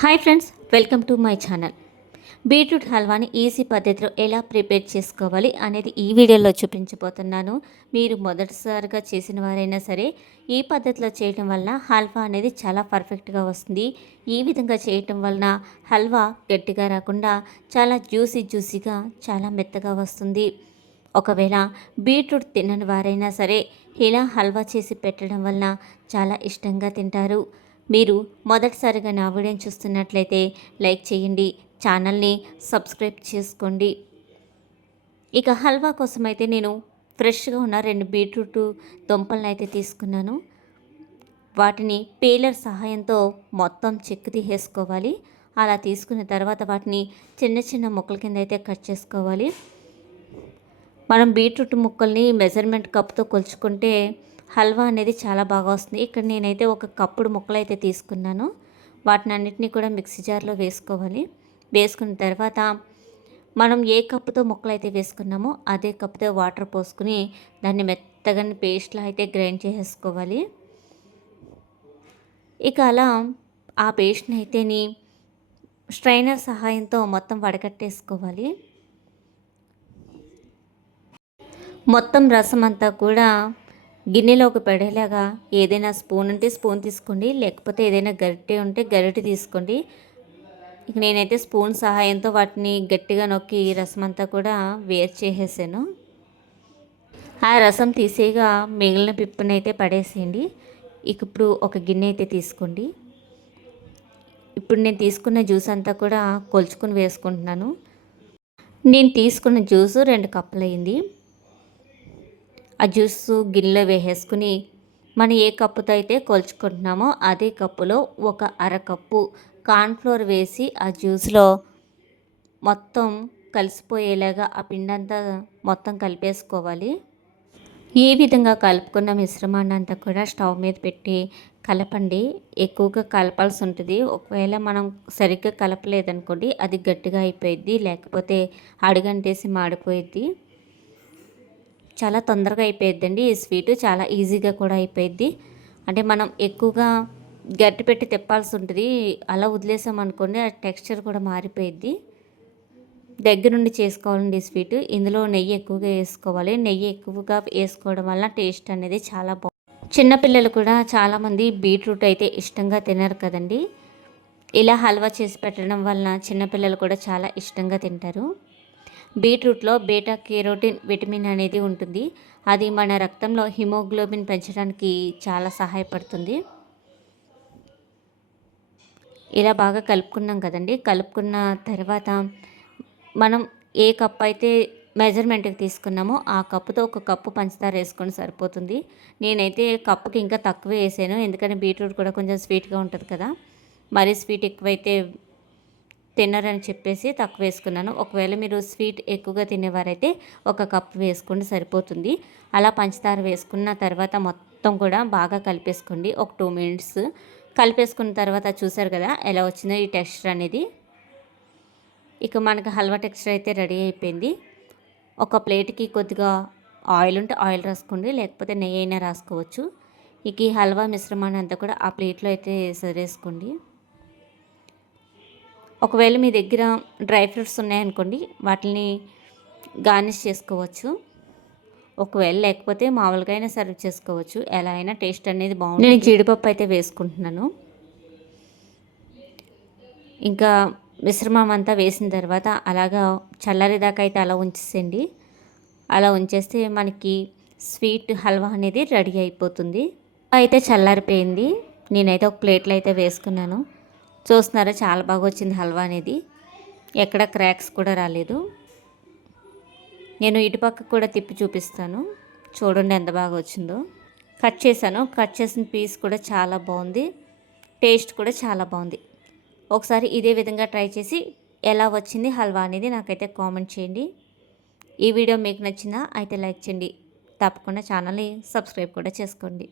Hi friends welcome to my channel. Beetroot హల్వాని easy పద్ధతిలో ఎలా prepare చేసుకోవాలి అనేది ఈ వీడియోలో చూపించబోతున్నాను. మీరు మొదటిసారిగా చేసిన వారైనా సరే ఈ పద్ధతిలో చేయటం వలన హల్వా అనేది చాలా పర్ఫెక్ట్గా వస్తుంది. ఈ విధంగా చేయటం వలన హల్వా గట్టిగా రాకుండా చాలా జ్యూసీ జ్యూసీగా చాలా మెత్తగా వస్తుంది. ఒకవేళ బీట్రూట్ తినని వారైనా సరే ఇలా హల్వా చేసి పెట్టడం వలన చాలా ఇష్టంగా తింటారు. మీరు మొదటిసారిగా నా వీడియోని చూస్తున్నట్లయితే లైక్ చేయండి ఛానల్ని సబ్స్క్రైబ్ చేసుకోండి. ఇక హల్వా కోసం అయితే నేను ఫ్రెష్గా ఉన్న రెండు బీట్రూట్ దుంపలను అయితే తీసుకున్నాను. వాటిని పేలర్ సహాయంతో మొత్తం చెక్కు తీసేసుకోవాలి. అలా తీసుకున్న తర్వాత వాటిని చిన్న చిన్న ముక్కల కింద అయితే కట్ చేసుకోవాలి. మనం బీట్రూట్ ముక్కల్ని మెజర్మెంట్ కప్తో కొలుచుకుంటే హల్వా అనేది చాలా బాగా వస్తుంది. ఇక్కడ నేనైతే ఒక కప్పుడు ముక్కలు అయితే తీసుకున్నాను. వాటిని అన్నిటినీ కూడా మిక్సీ జార్లో వేసుకోవాలి. వేసుకున్న తర్వాత మనం ఏ కప్పుతో ముక్కలు అయితే వేసుకున్నామో అదే కప్పుతో వాటర్ పోసుకుని దాన్ని మెత్తగా పేస్ట్లో అయితే గ్రైండ్ చేసేసుకోవాలి. ఇక అలా ఆ పేస్ట్ని అయితేని స్ట్రైనర్ సహాయంతో మొత్తం వడకట్టేసుకోవాలి. మొత్తం రసం అంతా కూడా గిన్నెలోకి పడేలాగా ఏదైనా స్పూన్ ఉంటే స్పూన్ తీసుకోండి లేకపోతే ఏదైనా గరిటె ఉంటే గరిటె తీసుకోండి. ఇక నేనైతే స్పూన్ సహాయంతో వాటిని గట్టిగా నొక్కి రసం అంతా కూడా వేరు చేసేసాను. ఆ రసం తీసేగా మిగిలిన పిప్పుని అయితే పడేసేయండి. ఇక ఇప్పుడు ఒక గిన్నె అయితే తీసుకోండి. ఇప్పుడు నేను తీసుకున్న జ్యూస్ అంతా కూడా కొలుచుకుని వేసుకుంటున్నాను. నేను తీసుకున్న జ్యూసు రెండు కప్పులు అయింది ఆ జ్యూస్ గిన్నెలో వేసేసుకుని మనం ఏ కప్పుతో అయితే కొలుచుకుంటున్నామో అదే కప్పులో ఒక అరకప్పు కార్న్ఫ్లోర్ వేసి ఆ జ్యూస్లో మొత్తం కలిసిపోయేలాగా ఆ పిండంతా మొత్తం కలిపేసుకోవాలి. ఈ విధంగా కలుపుకున్న మిశ్రమాన్ని అంతా కూడా స్టవ్ మీద పెట్టి కలపండి. ఎక్కువగా కలపాల్సి ఉంటుంది. ఒకవేళ మనం సరిగ్గా కలపలేదనుకోండి అది గట్టిగా అయిపోయిద్ది లేకపోతే అడుగంటేసి మాడిపోయిద్ది. చాలా తొందరగా అయిపోయిద్దండి. ఈ స్వీటు చాలా ఈజీగా కూడా అయిపోయిద్ది. అంటే మనం ఎక్కువగా గట్టి పెట్టి తిప్పాల్సి ఉంటుంది. అలా వదిలేసామనుకోండి ఆ టెక్స్చర్ కూడా మారిపోయిద్ది. దగ్గరుండి చేసుకోవాలండి స్వీట్. ఇందులో నెయ్యి ఎక్కువగా వేసుకోవాలి. నెయ్యి ఎక్కువగా వేసుకోవడం వల్ల టేస్ట్ అనేది చాలా బాగుంది చిన్నపిల్లలు కూడా చాలామంది బీట్రూట్ అయితే ఇష్టంగా తినరు కదండి. ఇలా హల్వా చేసి పెట్టడం వలన చిన్నపిల్లలు కూడా చాలా ఇష్టంగా తింటారు. బీట్రూట్లో బీటా కెరోటిన్ విటమిన్ అనేది ఉంటుంది. అది మన రక్తంలో హిమోగ్లోబిన్ పెంచడానికి చాలా సహాయపడుతుంది. ఇలా బాగా కలుపుకున్నాం కదండి. కలుపుకున్న తర్వాత మనం ఏ కప్ అయితే మెజర్మెంట్కి తీసుకున్నామో ఆ కప్పుతో ఒక కప్పు పంచదార వేసుకొని సరిపోతుంది. నేనైతే కప్పుకి ఇంకా తక్కువ వేసాను. ఎందుకంటే బీట్రూట్ కూడా కొంచెం స్వీట్గా ఉంటుంది కదా. మరీ స్వీట్ ఎక్కువైతే తినరని చెప్పేసి తక్కువ వేసుకున్నాను. ఒకవేళ మీరు స్వీట్ ఎక్కువగా తినేవారైతే ఒక కప్ వేసుకుంటే సరిపోతుంది. అలా పంచదార వేసుకున్న తర్వాత మొత్తం కూడా బాగా కలిపేసుకోండి. ఒక టూ మినిట్స్ కలిపేసుకున్న తర్వాత చూసారు కదా ఎలా వచ్చిందో ఈ టెక్స్చర్ అనేది. ఇక మనకు హల్వా టెక్స్చర్ అయితే రెడీ అయిపోయింది. ఒక ప్లేట్కి కొద్దిగా ఆయిల్ ఉంటే ఆయిల్ రాసుకోండి లేకపోతే నెయ్యి అయినా రాసుకోవచ్చు. ఇక ఈ హల్వా మిశ్రమాన్ని అంతా కూడా ఆ ప్లేట్లో అయితే సరేసుకోండి ఒకవేళ మీ దగ్గర డ్రై ఫ్రూట్స్ ఉన్నాయనుకోండి వాటిని గార్నిష్ చేసుకోవచ్చు. ఒకవేళ లేకపోతే మామూలుగా అయినా సర్వ్ చేసుకోవచ్చు. ఎలా అయినా టేస్ట్ అనేది బాగుంది నేను జీడిపప్పు అయితే వేసుకుంటున్నాను. ఇంకా మిశ్రమం అంతా వేసిన తర్వాత అలాగా చల్లారేదాకా అయితే అలా ఉంచేసేయండి. అలా ఉంచేస్తే మనకి స్వీట్ హల్వా అనేది రెడీ అయిపోతుంది. అయితే చల్లారిపోయింది. నేనైతే ఒక ప్లేట్లో అయితే వేసుకున్నాను. చూస్తున్నారా? చాలా బాగా వచ్చింది హల్వా అనేది. ఎక్కడ క్రాక్స్ కూడా రాలేదు. నేను ఇటుపక్క కూడా తిప్పి చూపిస్తాను. చూడండి ఎంత బాగా వచ్చిందో. కట్ చేశాను. కట్ చేసిన పీస్ కూడా చాలా బాగుంది. టేస్ట్ కూడా చాలా బాగుంది. ఒకసారి ఇదే విధంగా ట్రై చేసి ఎలా వచ్చింది హల్వా అనేది నాకైతే కామెంట్ చేయండి. ఈ వీడియో మీకు నచ్చిందా అయితే లైక్ చేయండి. తప్పకుండా ఛానల్ని సబ్స్క్రైబ్ కూడా చేసుకోండి.